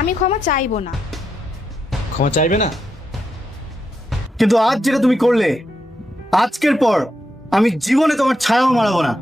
আমি ক্ষমা চাইবো না। ক্ষমা চাইবে না? কিন্তু আজ যেটা তুমি করলে, আজকের পর আমি জীবনে তোমার ছায়াও মারাবো না।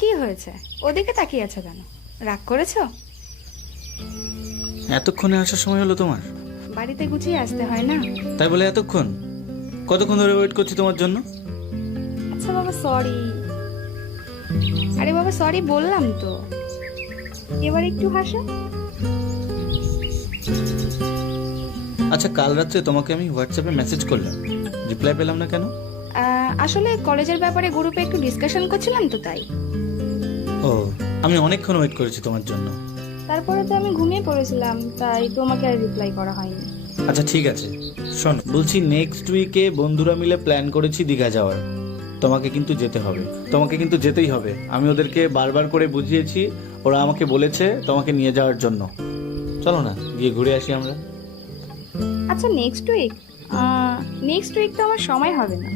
কি হয়েছে? ওদিকে তাকিয়ে আছো কেন? রাগ করেছো? এতক্ষণে আসার সময় হলো তোমার? বাড়িতে গুছিয়ে আসতে হয় না? তাই বলে এতক্ষণ? কতক্ষণ ধরে ওয়েট করছি তোমার জন্য? আচ্ছা বাবা, সরি। আরে বাবা, সরি বললাম তো। এবার একটু হাসো। আচ্ছা, কাল রাত্রে তোমাকে আমি হোয়াটসঅ্যাপে মেসেজ করলাম, রিপ্লাই পেলাম না কেন? আসলে কলেজের ব্যাপারে গ্রুপে একটু ডিসকাশন করছিলাম তো, তাই। ও, আমি অনেকক্ষণ ওয়েট করেছি তোমার জন্য। তারপরে তো আমি ঘুমিয়ে পড়েছিলাম, তাই তোমাকে আর রিপ্লাই করা হয়নি। আচ্ছা ঠিক আছে, শোন বলছি, নেক্সট উইকে বন্ধুরা মিলে প্ল্যান করেছি দীঘা যাওয়ার। তোমাকে কিন্তু যেতে হবে, তোমাকে কিন্তু যেতেই হবে। আমি ওদেরকে বারবার করে বুঝিয়েছি, ওরা আমাকে বলেছে তোমাকে নিয়ে যাওয়ার জন্য। চলো না গিয়ে ঘুরে আসি আমরা। আচ্ছা নেক্সট উইক? নেক্সট উইক তো আমার সময় হবে না।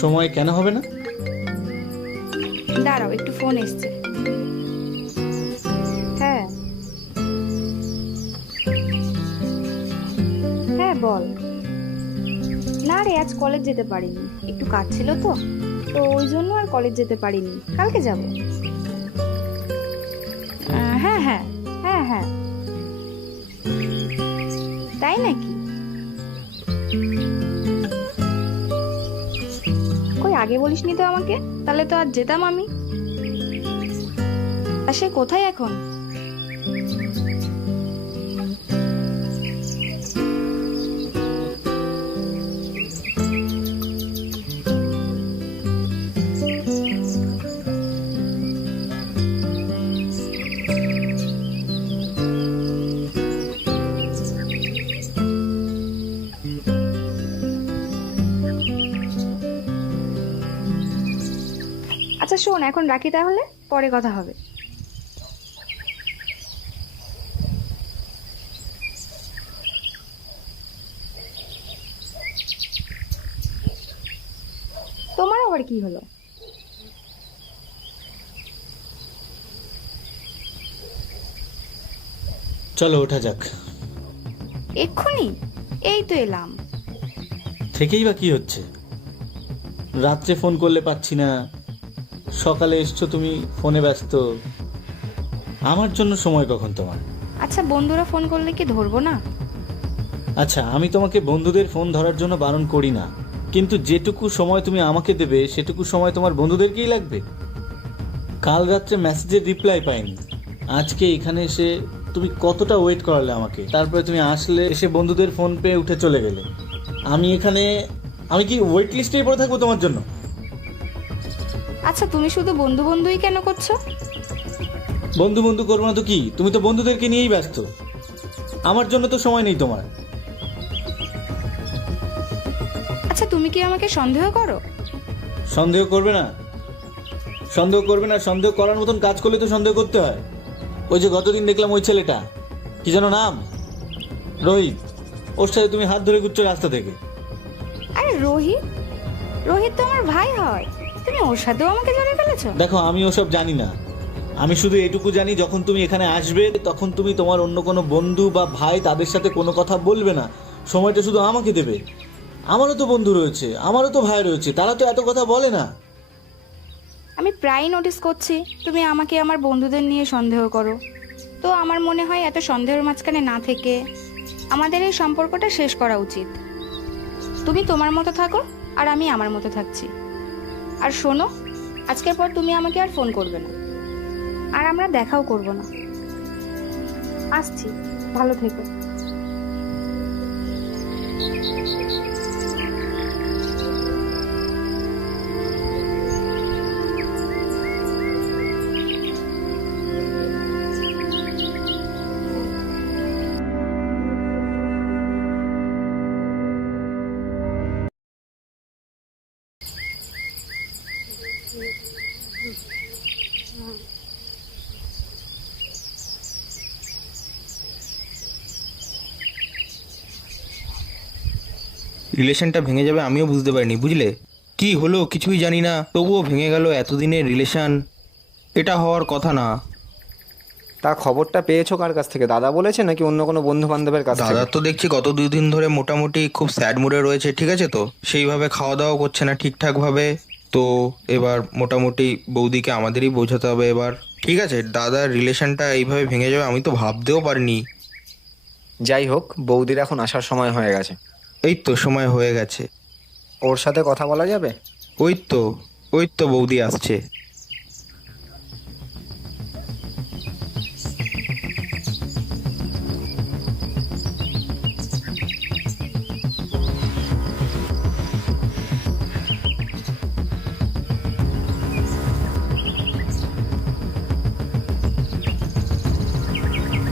সময় কেন হবে না? দাঁড়াও, একটু ফোন এসছে। হ্যাঁ হ্যাঁ, বল। না রে, আজ কলেজ যেতে পারিনি, একটু কাজ ছিল তো তো ওই জন্য আর কলেজ যেতে পারিনি। কালকে যাব। হ্যাঁ হ্যাঁ হ্যাঁ হ্যাঁ। তাই নাকি? কই আগে বলিসনি তো আমাকে, তাহলে তো আজ যেতাম আমি। আর সে কোথায় এখন? আচ্ছা শোন, এখন রাখি তাহলে, পরে কথা হবে। তোমার আবার কি হলো? চলো ওঠা যাক। এক্ষুনি? এই তো এলাম। থেকেই বা কি হচ্ছে? রাত্রে ফোন করলে পাচ্ছি না, সকালে এসছো তুমি, ফোনে ব্যস্ত। আমার জন্য সময় কখন তোমার? আচ্ছা বন্ধুরা ফোন করলে কি ধরবো না? আচ্ছা, আমি তোমাকে বন্ধুদের ফোন ধরার জন্য বারণ করি না, কিন্তু যেটুকু সময় তুমি আমাকে দেবে সেটুকু সময় তোমার বন্ধুদেরকেই লাগবে। কাল রাত্রে মেসেজের রিপ্লাই পাইনি, আজকে এখানে এসে তুমি কতটা ওয়েট করালে আমাকে, তারপরে তুমি আসলে, এসে বন্ধুদের ফোন পেয়ে উঠে চলে গেলে। আমি কি ওয়েট লিস্টেই পড়ে থাকবো তোমার জন্য? আচ্ছা তুমি শুধু বন্ধু বন্ধুই কেন করছো? বন্ধু বন্ধু করবো না তো কি, তুমি তো বন্ধুদেরকে নিয়েই ব্যস্ত, আমার জন্য তো সময় নেই তোমার। আচ্ছা তুমি কি আমাকে সন্দেহ করো? সন্দেহ করবে না? সন্দেহ করবে না? সন্দেহ করার মতন কাজ করলে তো সন্দেহ করতে হয়। ওই যে গতদিন দেখলাম ওই ছেলেটা, কি যেন নাম, রোহিত, ওর সাথে তুমি হাত ধরে ঘুরছো রাস্তা থেকে। আরে রোহিত? রোহিত তো আমার ভাই হয়, তুমি ওর সাথেও আমাকে জড়িয়ে ফেলেছো? দেখো, আমি ওসব জানি না, আমি শুধু এটুকু জানি, যখন তুমি এখানে আসবে তখন তুমি তোমার অন্য কোনো বন্ধু বা ভাই তাদের সাথে কোনো কথা বলবে না, সময়টা শুধু আমাকে দেবে। আমারও তো বন্ধু রয়েছে, আমারও তো ভাই রয়েছে, তারা তো এত কথা বলে না। আমি প্রায় নোটিস করছি তুমি আমাকে আমার বন্ধুদের নিয়ে সন্দেহ করো, তো আমার মনে হয় এত সন্দেহের মাঝখানে না থেকে আমাদের এই সম্পর্কটা শেষ করা উচিত। তুমি তোমার মতো থাকো আর আমি আমার মতো থাকছি। আর শোনো, আজকের পর তুমি আমাকে আর ফোন করবে না, আর আমরা দেখাও করব না। আসছি, ভালো থেকো। রিলেশনটা ভেঙে যাবে আমিও বুঝতে পারিনি, বুঝলে? কি হলো কিছুই জানি না, তবুও ভেঙে গেল এতদিনের রিলেশন। এটা হওয়ার কথা না। তা খবরটা পেয়েছো কার কাছ থেকে? দাদা বলেছে নাকি অন্য কোনো বন্ধু বান্ধবের কাছ দাদা থেকে? তো দেখছি গত 2 দিন ধরে মোটামুটি খুব স্যাড মুডে রয়েছে, ঠিক আছে? তো সেইভাবে খাওয়া দাওয়া করছে না ঠিকঠাকভাবে। তো এবার মোটামুটি বৌদিকে আমাদেরই বোঝাতে হবে এবার। ঠিক আছে, দাদার রিলেশনটা এইভাবে ভেঙে যাবে আমি তো ভাবতেও পারিনি। যাই হোক, বৌদির এখন আসার সময় হয়ে গেছে। এই তো সময় হয়ে গেছে। ওর সাথে কথা বলা যাবে? ওই তো বৌদি আসছে।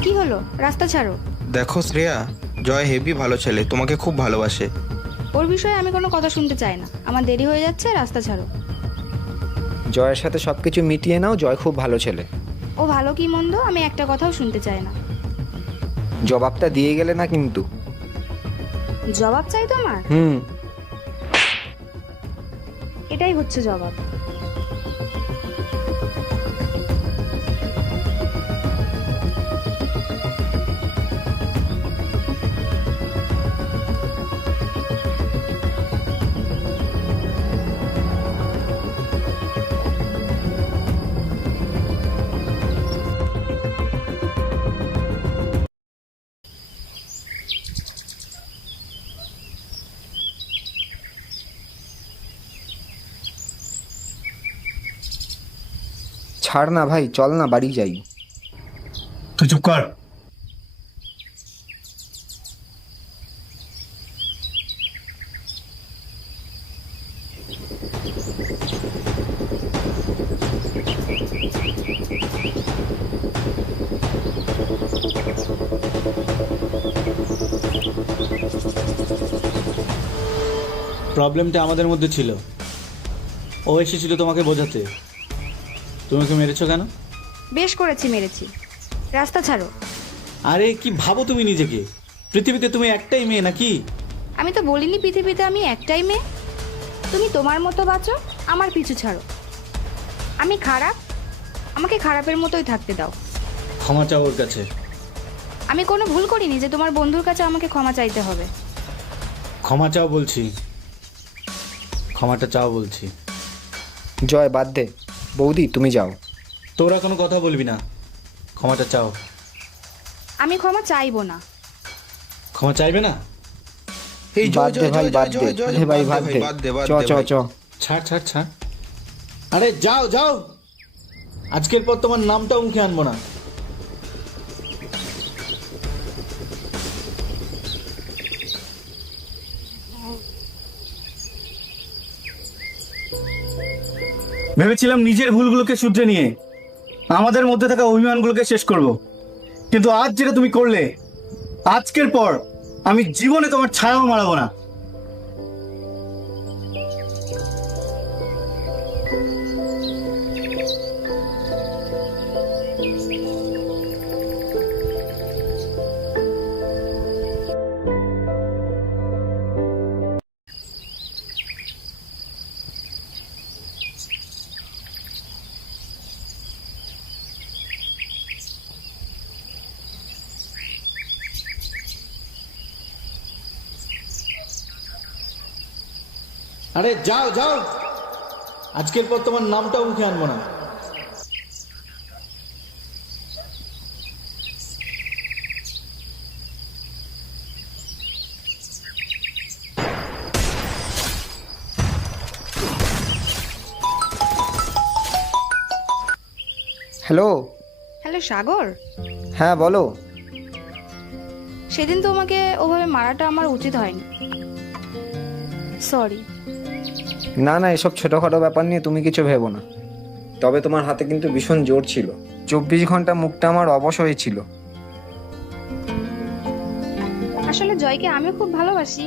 কি হলো, রাস্তা ছাড়ো। দেখো শ্রেয়া, জয় হেভি ভালো ছেলে, তোমাকে খুব ভালোবাসে। ওর বিষয়ে আমি কোনো কথা শুনতে চাই না। আমার দেরি হয়ে যাচ্ছে, রাস্তা ছাড়ো। জয়ের সাথে সবকিছু মিটিয়ে নাও, জয় খুব ভালো ছেলে। ও ভালো কি মন্দ আমি একটা কথাও শুনতে চাই না। জবাবটা দিয়ে গেলে না কিন্তু। জবাব চাই তোমার? এটাই হচ্ছে জবাব। ছাড় না ভাই, চল না বাড়ি যাই। তুই চুপ কর। প্রবলেমটা আমাদের মধ্যে ছিল। ও এসেছিল তোমাকে বোঝাতে। তুমি ওকে মেরেছো কেন? বেশ করেছি, মেরেছি। রাস্তা ছাড়ো। আরে কি ভাবো তুমি নিজেকে? পৃথিবীতে তুমি একটাই মেয়ে নাকি? আমি তো বলিনি পৃথিবীতে আমি একটাই মেয়ে। তুমি তোমার মতো বাঁচো, আমার পিছু ছাড়ো। আমি খারাপ, আমাকে খারাপের মতোই থাকতে দাও। ক্ষমা চাও ওর কাছে। আমি কোনো ভুল করিনি যে তোমার বন্ধুর কাছে আমাকে ক্ষমা চাইতে হবে। ক্ষমা চাও বলছি, ক্ষমাটা চাও বলছি। জয় বাদ দে, বৌদি তুমি যাও। তোরা কোনো কথা বলবি না, ক্ষমাটা চাও। আমি ক্ষমা চাইবো না। ক্ষমা চাইবে না? এই বাদ দে ভাই, বাদ দে। দে ভাই, বাদ দে। চ চ চ। ছাড় ছাড় ছাড়। আরে যাও যাও, আজকের পর তোমার নামটাও মুখে আনবো না। ভেবেছিলাম নিজের ভুলগুলোকে শুধরে নিয়ে আমাদের মধ্যে থাকা অভিমানগুলোকে শেষ করব, কিন্তু আজ যেটা তুমি করলে, আজকের পর আমি জীবনে তোমার ছায়াও মারাবো না। আরে যাও যাও, আজকের পর তোমার নামটাও মুখে আনবো না। হ্যালো। হ্যালো সাগর, হ্যাঁ বলো। সেদিন তোমাকে ওভাবে মারাটা আমার উচিত হয়নি, সরি। না না, এসব ছোটোখাটো ব্যাপার নিয়ে তুমি কিছু ভেবো না। তবে তোমার হাতে কিন্তু ভীষণ জোর ছিল। 24 ঘন্টা মুখটা আমার অবশ হয়েছিল। আসলে জয়কে আমিও খুব ভালোবাসি,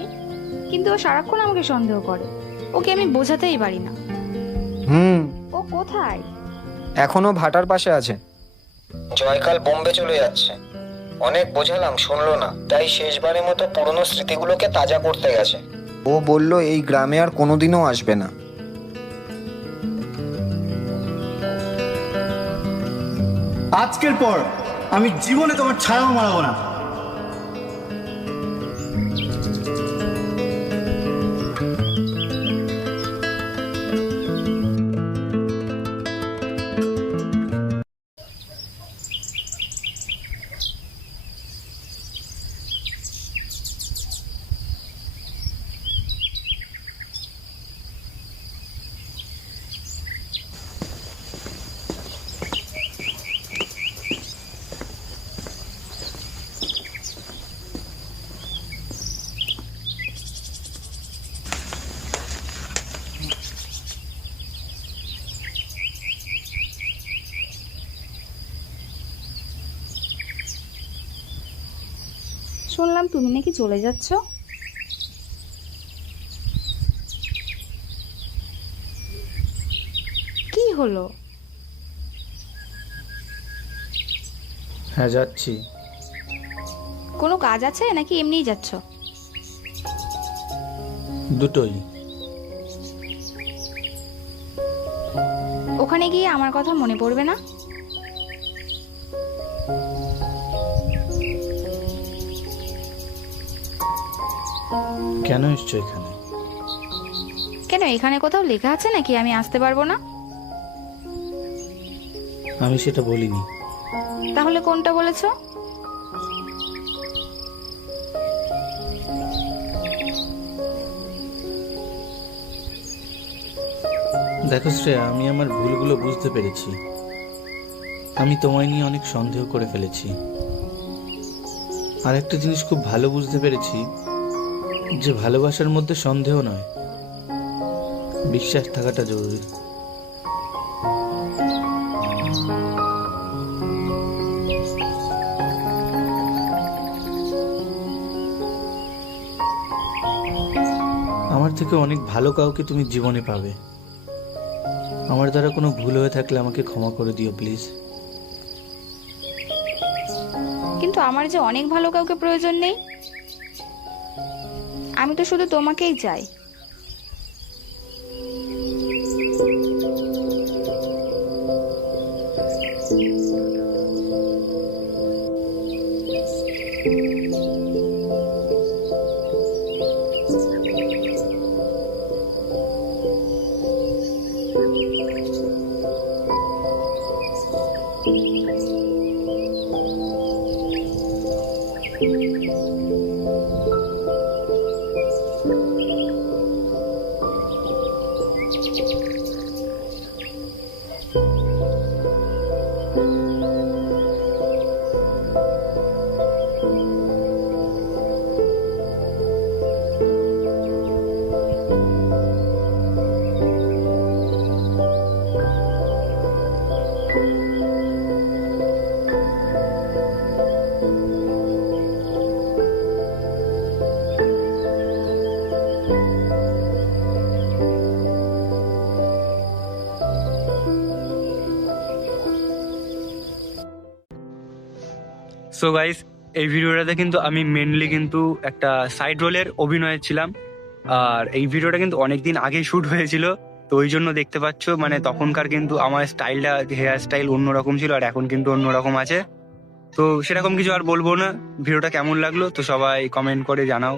কিন্তু ও সারাক্ষণ আমাকে সন্দেহ করে। ওকে আমি বোঝাতেই পারি না। ও কোথায়? এখনো ভাটার পাশে আছে। জয়কাল বোম্বে চলে যাচ্ছে। অনেক বোঝালাম, শুনলো না। তাই শেষবারের মতো পুরনো স্মৃতিগুলোকে তাজা করতে গেছে। ও বলল এই গ্রামে আর কোনোদিনও আসবে না। আজকের পর আমি জীবনে তোমার ছায়াও মারাবো না। শুনলাম তুমি নাকি চলে যাচ্ছ। কি হলো? হ্যাঁ যাচ্ছি। কোনো কাজ আছে নাকি এমনিই যাচ্ছ? দুটোই। ওখানে গিয়ে আমার কথা মনে পড়বে না? কেন এসছো এখানে? কেন, এখানে কোথাও লেখা আছে নাকি আমি আসতে পারবো না? আমি সেটা বলিনি। তাহলে কোনটা বলেছো? দেখো শ্রেয়া, আমি আমার ভুলগুলো বুঝতে পেরেছি। আমি তোমায় নিয়ে অনেক সন্দেহ করে ফেলেছি। আর একটা জিনিস খুব ভালো বুঝতে পেরেছি, যে ভালোবাসার মধ্যে সন্দেহ নয়, বিশ্বাস থাকাটা জরুরি। আমার থেকে অনেক ভালো কাউকে তুমি জীবনে পাবে। আমার দ্বারা কোনো ভুল হয়ে থাকলে আমাকে ক্ষমা করে দিও প্লিজ। কিন্তু আমার যে অনেক ভালো কাউকে প্রয়োজন নেই। আমি তো শুধু তোমাকেই চাই। সো গাইস, এই ভিডিওটাতে কিন্তু আমি মেনলি কিন্তু একটা সাইড রোলের অভিনয়ে ছিলাম। আর এই ভিডিওটা কিন্তু অনেকদিন আগে শুট হয়েছিল, তো ওই জন্য দেখতে পাচ্ছ মানে তখনকার কিন্তু আমার স্টাইলটা, হেয়ার স্টাইল অন্যরকম ছিল, আর এখন কিন্তু অন্যরকম আছে। তো সেরকম কিছু আর বলবো না। ভিডিওটা কেমন লাগলো তো সবাই কমেন্ট করে জানাও।